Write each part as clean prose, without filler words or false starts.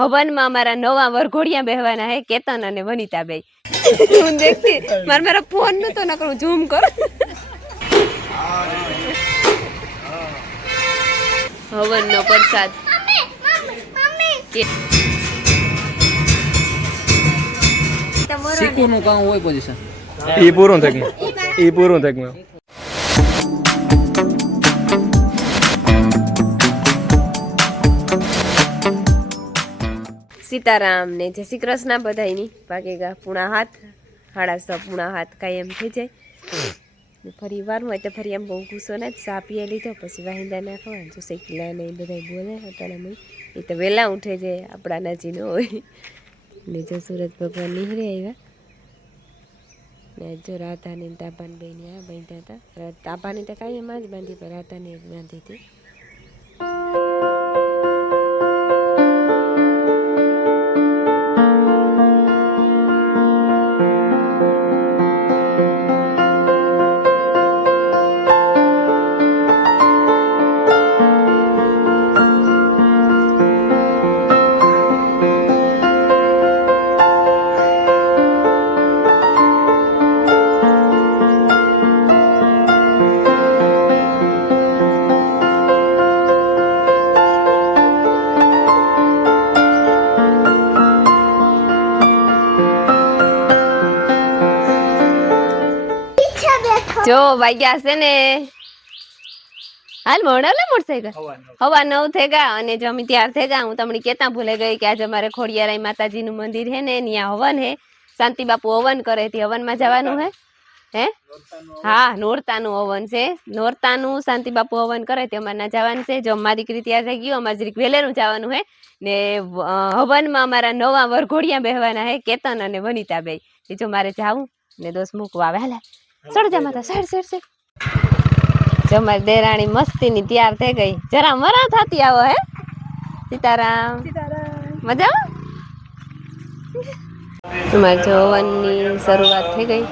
હવનમાં અમારા નવા વરઘોડિયા બેહવાના હે, કેતન અને વનિતાબેન. હું દેખતી મારા ફોન નતો નકરું ઝૂમ કર. હવનનો પ્રસાદ શીખવાનું કામ હોય પોઝિશન ઈ પૂરું થઈ ગયું. સીતારામ ને જય શ્રી કૃષ્ણ બધાયની ભાગેગા પૂણા હાથ 6:30 પૂણા હાથ કાંઈ એમ થઈ જાય. ફરી વાર હોય તો ફરી એમ બહુ ગુસ્સો ના ચા પીએ લીધો પછી વાહિંદા નાખવા જો શેકલા ને એ બધા બોલે અટાણામાં એ તો વહેલા ઉઠે છે આપણા નજી ન હોય ને જો સુરત ભગવાન નીહરે આવ્યા ને જો રાધાની તાપાની બેન આ બાંધ્યા હતા. તાપાની તો કાંઈ એમાં જ બાંધી પણ રાધાની જ બાંધી હતી. જો વાગ્યા છે ને હાલ મોડા ને મોટરસાઇકલ 9:15 થઈ ગયા અને જો અમે તૈયાર થઈ ગયા. હું તમને કેતા ભૂલે ગઈ કે આજે અમારે ખોડિયારાઈ માતાજીનું મંદિર હે ને ત્યાં હવન હે. શાંતિ બાપુ હવન કરે છે. હવનમાં જવાનું હે હા નોરતાનું હવન છે. નોરતાનું શાંતિ બાપુ હવન કરે તે અમારે ના જવાનું છે. જો અમારી દીકરી તૈયાર થઈ ગયું અમારે જરીક વહેલેનું જવાનું હે ને હવનમાં અમારા નવા વરઘોડિયા બેહવાના હે કેતન અને વનિતાબેન. જો મારે જાવું ને દોસ્ત મૂકવા આવે હાલે ચડ જા માતા સાઈડ જો મારી દેરાણી મસ્તીની તૈયાર થઈ ગઈ. જરા મરા થાતી આવો હે. સીતારામ મજા તમારે જો હવનની શરૂઆત થઈ ગઈ.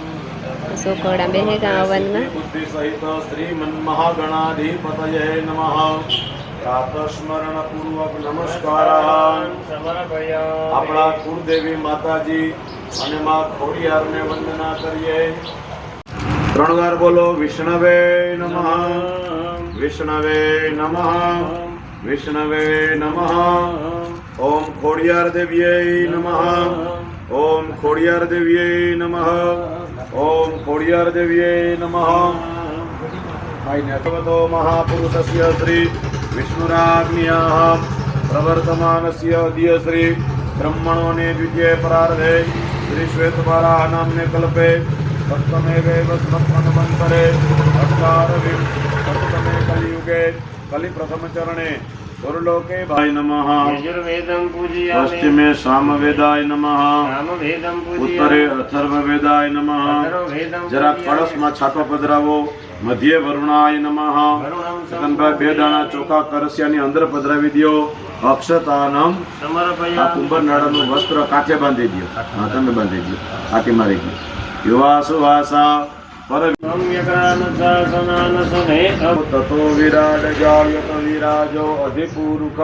સોખોડા બેહે ગા હવનમાં શ્રી મહાગણાધિપતયે નમઃ. પ્રાતસ્મરણ પૂર્વક નમસ્કાર આપણા કુળદેવી માતાજી અને માં ખોડિયારને વંદના કરીએ. 3 વાર બોલો વિષ્ણવે નમઃ વિષ્ણવે નમઃ વિષ્ણવે નમઃ. ઓમ ખોડિયાર દેવીએ નમઃ ઓમ ખોડિયાર દેવીએ નમઃ ઓમ ખોડિયાર દેવીએ નમઃ. ભગવતો મહાપુરુષસ્ય શ્રી વિષ્ણુરાજ્ઞ્યાઃ પ્રવર્તમાનસ્ય અદ્ય શ્રી બ્રહ્મણોને દ્વિતીય પરાર્ધે શ્રી શ્વેતવારાહ નામને કલ્પે સપ્તમેવ સ્મત્મન્વંતરે અષ્ટારવિં સપ્તમે કલિયુગે કલિ પ્રથમ ચરણે ગુરુલોકે ભાઈ નમઃ. યજુર્વેદમ પૂજયામિ પશ્ચિમે સામવેદાય નમઃ સામવેદમ પૂજયામિ ઉત્તરે અથર્વવેદાય નમઃ. જરા કળશમાં છાપા પધરાવો. મધ્ય વરુણાય નમઃ. ચકનભાઈ 2 દાણા ચોખા કરસિયાની અંદર પધરાવી દ્યો. અક્ષતાનમ આ કુંભરનાળાનું વસ્ત્ર કાંઠે બાંધી દો. હા તમે બાંધી દો. આટી મારી ગયો યુવા સુવાસા પર તતો વિરાટ જાયત વિરાજો અધિપુરુષ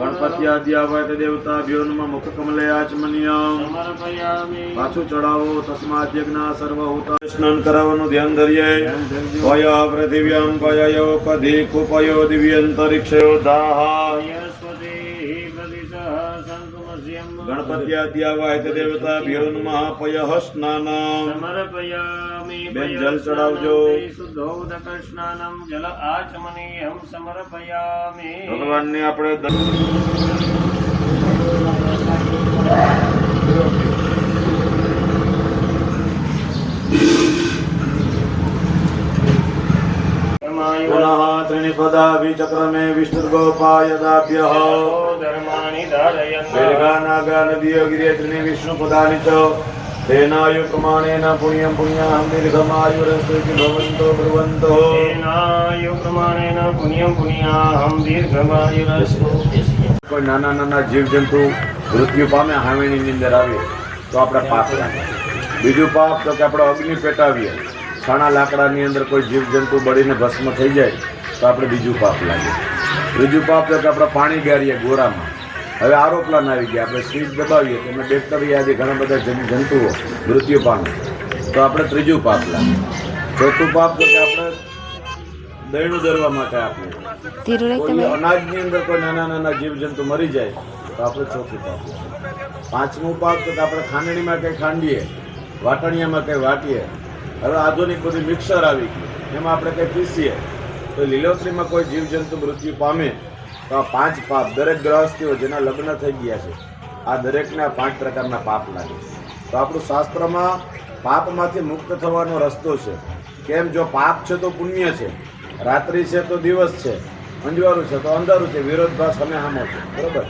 ગણપત્યાદ્યાવત દેવતાભ્યો નમઃ. મુખ કમલે આચમનિયમ પાછું ચડાવો. તસ્માદ યજ્ઞા સર્વહૂતા સ્નાન કરાવવાનું ધ્યાન ધરીએ. કય પૃથિવ્યામ કયો કધિ કુપયો દિવ્યંતરિક્ષયો દાહ ગણપત્યાદ્યાવાહિત દેવતાભ્યો નમઃ. પયઃ સ્નાન સમર્પયામિ. બેન જલ ચડાવજો. શુદ્ધોદક સ્નાનમ જલ આચમનીયમ સમર્પયામિ. ભગવાનને આપણે પુનઃ ત્રિનિપદાભિચક્રમે વિષ્ણુર્ગોપાયદાભ્યઃ ધર્માણિ ધારયન્ વેદગાનાગા નદીયોગિરે ત્રિનિ વિષ્ણુપદાનિ ચ તેનાયુ પ્રમાણેન પુણ્યં પુણ્યાહં દીર્ઘમાયુરસ્તુતિ ભવન્તો બ્રુવન્તો. તેનાયુ પ્રમાણેન પુણ્યં પુણ્યાહં દીર્ઘમાયુરસ્તુ. કોઈ નાના નાના જીવજંતુ મૃત્યુ પામે હાવેણીની અંદર આવે તો આપણે પાપ લાગે. બીજું પાપ તો કે આપણે અગ્નિ પેટાવીએ. છાણા લાકડાની અંદર કોઈ જીવજંતુ બળીને ભસ્મ થઈ જાય તો આપણે બીજું પાપ લાગે. ત્રીજું પાપ તો કે આપણે પાણી ગારીએ ગોરામાં. હવે આરો પ્લાન આવી ગયા, આપણે સ્વિચ દબાવીએ તો એમાં બેક્ટેરિયા આદિ ઘણા બધા જંતુઓ મૃત્યુ પામે, તો આપણે ત્રીજું પાપ લાગે. ચોથું પાપ તો કે આપણે દહીણું દરવા માટે આપીએ, કોઈ અનાજની અંદર કોઈ નાના નાના જીવજંતુ મરી જાય તો આપણે ચોથું પાપ લાગે. પાંચમું પાપ તો કે આપણે ખાંડણીમાં કંઈ ખાંડીએ, વાટણિયામાં કંઈ વાટીએ. હવે આધુનિક બધી મિક્સર આવી ગઈ, એમાં આપણે કંઈ પીસીએ તો લીલોતરીમાં કોઈ જીવજંતુ મૃત્યુ પામે તો આ 5 પાપ દરેક ગ્રહસ્થીઓ જેના લગ્ન થઈ ગયા છે આ દરેકને આ 5 પ્રકારના પાપ લાગે. તો આપણું શાસ્ત્રમાં પાપમાંથી મુક્ત થવાનો રસ્તો છે. કેમ? જો પાપ છે તો પુણ્ય છે, રાત્રિ છે તો દિવસ છે, અંજવાળું છે તો અંધારું છે, વિરોધભાસ અમે સામો છે, બરોબર?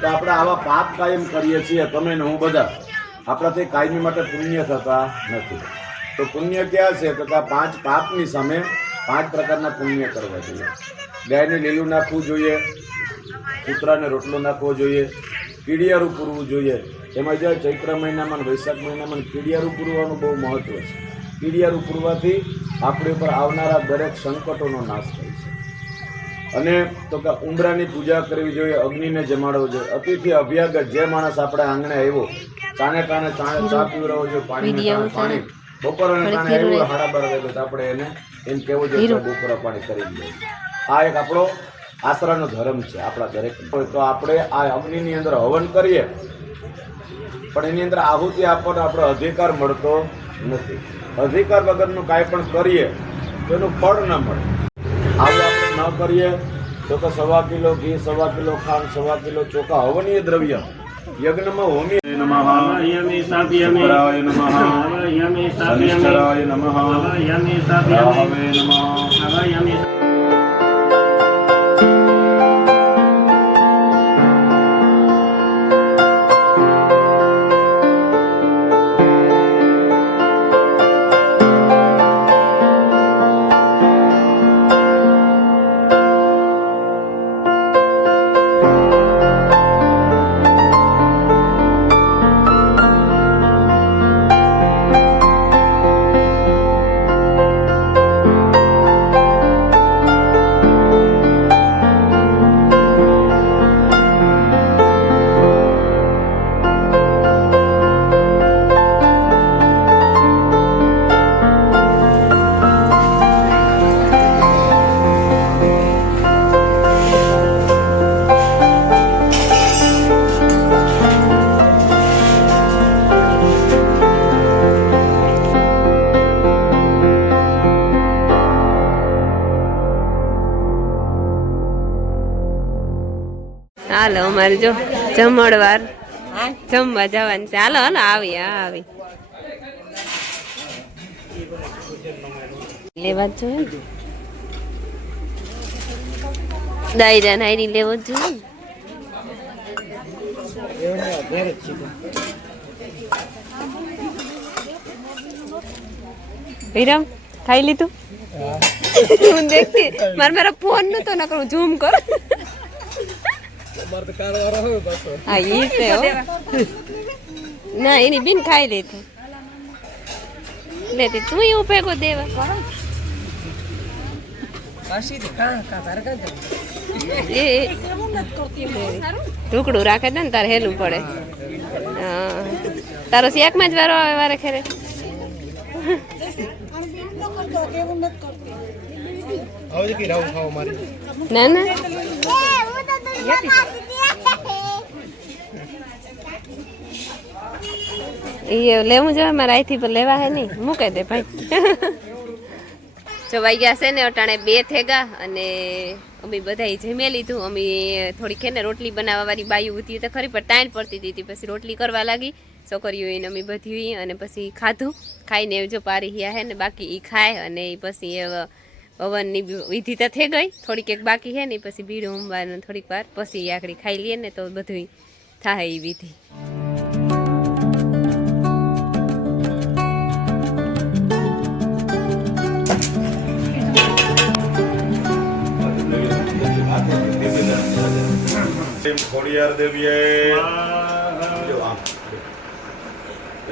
તો આપણે આવા પાપ કાયમ કરીએ છીએ, તમે ને હું બધા. આપણાથી કાયમી માટે પુણ્ય થતા નથી. તો પુણ્ય ક્યાં છે? તો કે આ 5 પાપની સામે 5 પ્રકારના પુણ્ય કરવા જોઈએ. ગાયને લીલું નાખવું જોઈએ, કૂતરાને રોટલો નાખવો જોઈએ, કીડિયારું પૂરવું જોઈએ. એમાં જો ચૈત્ર મહિનામાં વૈશાખ મહિનામાં કીડિયારું પૂરવાનું બહુ મહત્વ છે. કીડિયારું પૂરવાથી આપણી ઉપર આવનારા દરેક સંકટોનો નાશ થાય છે. અને તો કે ઉંબરાની પૂજા કરવી જોઈએ, અગ્નિને જમાડવો જોઈએ. અતિથિ અભ્યાગત જે માણસ આપણે આંગણે આવ્યો, ચાને કાને ચા પીવડાવવો જોઈએ, પાણી બપોરના ટાણે આવ્યું 12:30 વાગે તો આપણે એને એમ કહેવું જોઈએ બપોરા પાણી કરી દઈએ. આ એક આપણો આશરાનો ધર્મ છે આપણા દરેક. તો આપણે આ અગ્નિની અંદર હવન કરીએ પણ એની અંદર આહુતિ આપવાનો આપણો અધિકાર મળતો નથી. અધિકાર વગરનું કાંઈ પણ કરીએ તો એનું ફળ ન મળે. આવું આપણે ન કરીએ તો કે 1.25 કિલો ઘી, 1.25 કિલો ખાંડ, 1.25 કિલો ચોખા હવનીય દ્રવ્ય યજ્ઞમાં હોમી નમઃ, શુક્રાય નમઃ, શનિશ્ચરાય નમઃ, રાહવે નમઃ. હાલો અમારે જો જમણવાર જમવા જવાનું છે. હાલો હાલો આવી આવી લેવા જ જોઈએ ને, દાયરા નાયરી લેવો જ જોઈએ ને. વિરમ ખાઈ લીધું? હું દેખતી મારા ફોન નતો ન કરું, ઝૂમ કર. હા ઈ છે ના, એની બીન ખાઈ લીધું. લેતી તું એવું ભેગો દેવા ટુકડું રાખે ને તારે હેલું પડે. હા તારો શેકમાં જ વારો આવે વારે ખેરે. ના ના એ લેવું જોઈએ મારે અહીંથી પણ લેવા હે નહીં, મૂકે દે ભાઈ. જો વાગ્યા છે ને અટાણે 2 થેગા અને અમે બધા જમી લીધું. અમે થોડીક ને રોટલી બનાવવા વાળી બાયું હતી તો ખરી પણ ટાઈમ પડતી હતી, પછી રોટલી કરવા લાગી છોકરીઓ એને અમે બધી. અને પછી ખાધું, ખાઈને જો પારી હ્યા હે ને બાકી એ ખાય. અને પછી હવનની વિધિ તો થઈ ગઈ, થોડીક એક બાકી છે ને પછી ભીડ ઉમવાનું થોડીક વાર પછી આખડી ખાઈ લઈએ ને તો બધું થાય એ વિધિ. ખોડિયાર દેવીએ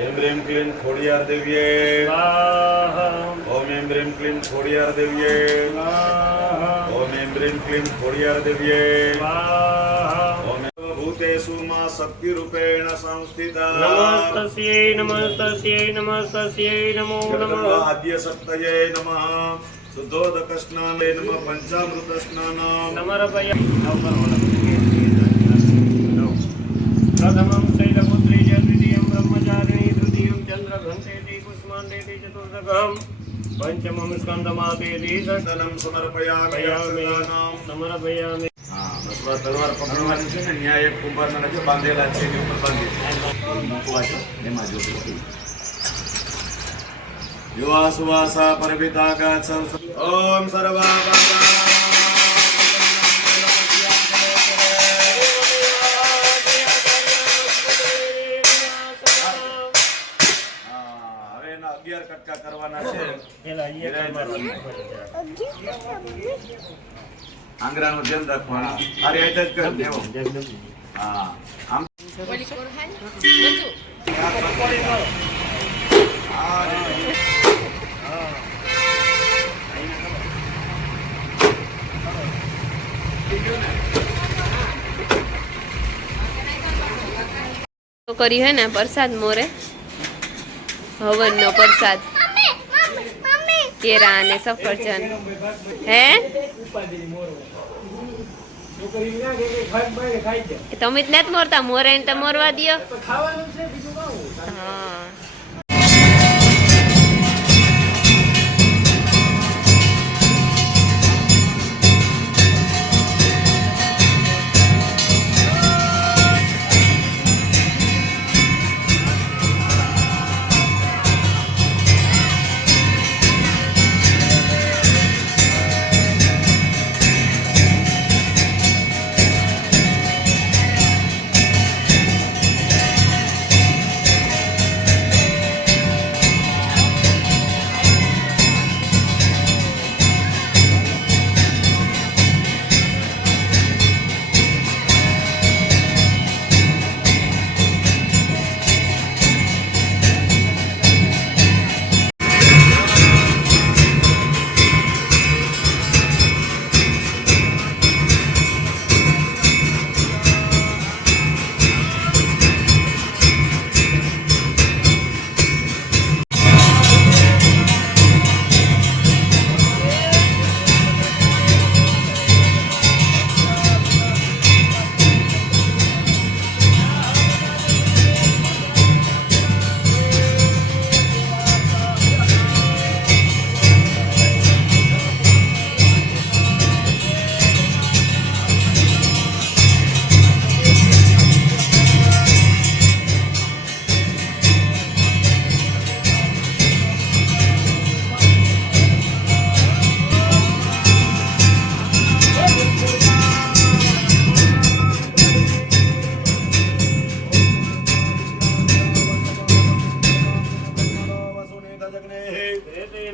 એમ રેમ ક્લીન ખોડિયાર દેવીએ સ્વાહા ઓમ એમ રેમ ક્લીન ખોડિયાર દેવીએ સ્વાહા ઓમ એમ રેમ ક્લીન ખોડિયાર દેવીએ સ્વાહા ઓમ ભૂતેષુ માં શક્તિ રૂપેણ સંસ્થિતા નમસ્તસ્યૈ નમસ્તસ્યૈ નમસ્તસ્યૈ નમો નમઃ આદ્ય સપ્તયે નમઃ શુદ્ધોદક સ્નાને નમઃ પંચામૃત સ્નાનમ પ્રથમં શૈલપુત્રી ચ દ્વિતીયં બ્રહ્મચારિણી તૃતીયં ચંદ્રઘંટેતિ કુષ્માંડેતિ ચતુર્થકમ પંચમં સ્કંદમાતેતિ દલમ સમર્પયામિ અક્ષતાનામ. સમર્પયામિ. હા, બસ બસ તલવાર પકડવાની છે ને ન્યાય એક કુંભારના નજર બાંધેલા છે એની ઉપર બાંધી મૂકવા છે એમાં જો યુવા સુવાસા પરવિતા ગાત ઓમ હવે એના 11 કટકા કરવાના છે. આંગળાનું ધ્યાન રાખવાનું. અરે એ જ કર દેવો. હા આમ તો કરી હે ને પ્રસાદ મોરે હવનનો પ્રસાદ કેરા અને સફરજન હે તમે જ નથી મોરતા મોરે ને તો મોરવા દ્યો હા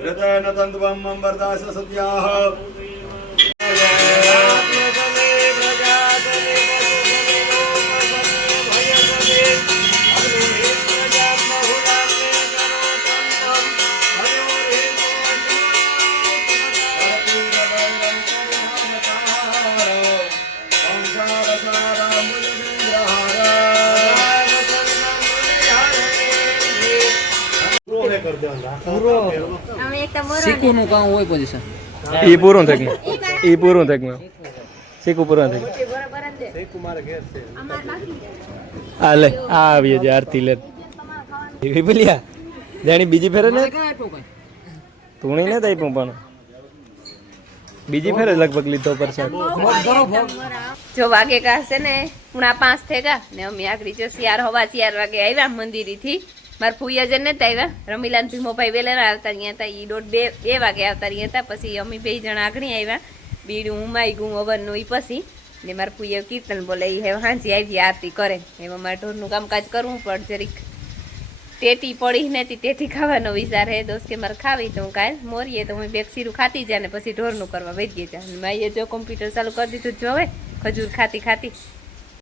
હૃદયન તંત્વમ અંબરદાસ સત્યાહ શીખવાનું કામ હોય પોઝિશન ઈ પૂરું થઈ ગયું ઈ પૂરું થઈ ગયું શીખું પૂરું થઈ ગયું આ લે આ આવી જ આરતી લે એવી બોલ્યા જાણી બીજી ફેરે ને તુણી ને તઈ પણ બીજી ફેરે લગભગ લીધો પ્રસાદ જો વાગે કાશે ને 5:30 થઈ ગયા ને અમે આગળ જો 4 વાગે આવ્યા મંદિરેથી મારા ફૂયા ને આવ્યા રમીલાન ભીમોભાઈ વેલેરા આવતા રહ્યા હતા ઈ 1:30-2 વાગે આવતા રહ્યા હતા પછી અમે 2 જણા આગળ આવ્યા બીડું ઉમાઈ ગું અવનનું ઈ પછી ને મારા ફૂયા કીર્તન બોલે ઈ હવે હાંજી આવી આરતી કરે એમાં મારે ઢોરનું કામકાજ કરવું પણ જરીક ટેટી પડી નથી ટેટી ખાવાનો વિચાર હે દોસ્ત કે મારે ખાવી તો હું કાલ મોરીએ તો હું બેક સીરું ખાતી જાય ને પછી ઢોરનું કરવા વૈદ્ય જાય માઈએ જો કોમ્પ્યુટર ચાલુ કરી દીધું જોવે ખજૂર ખાતી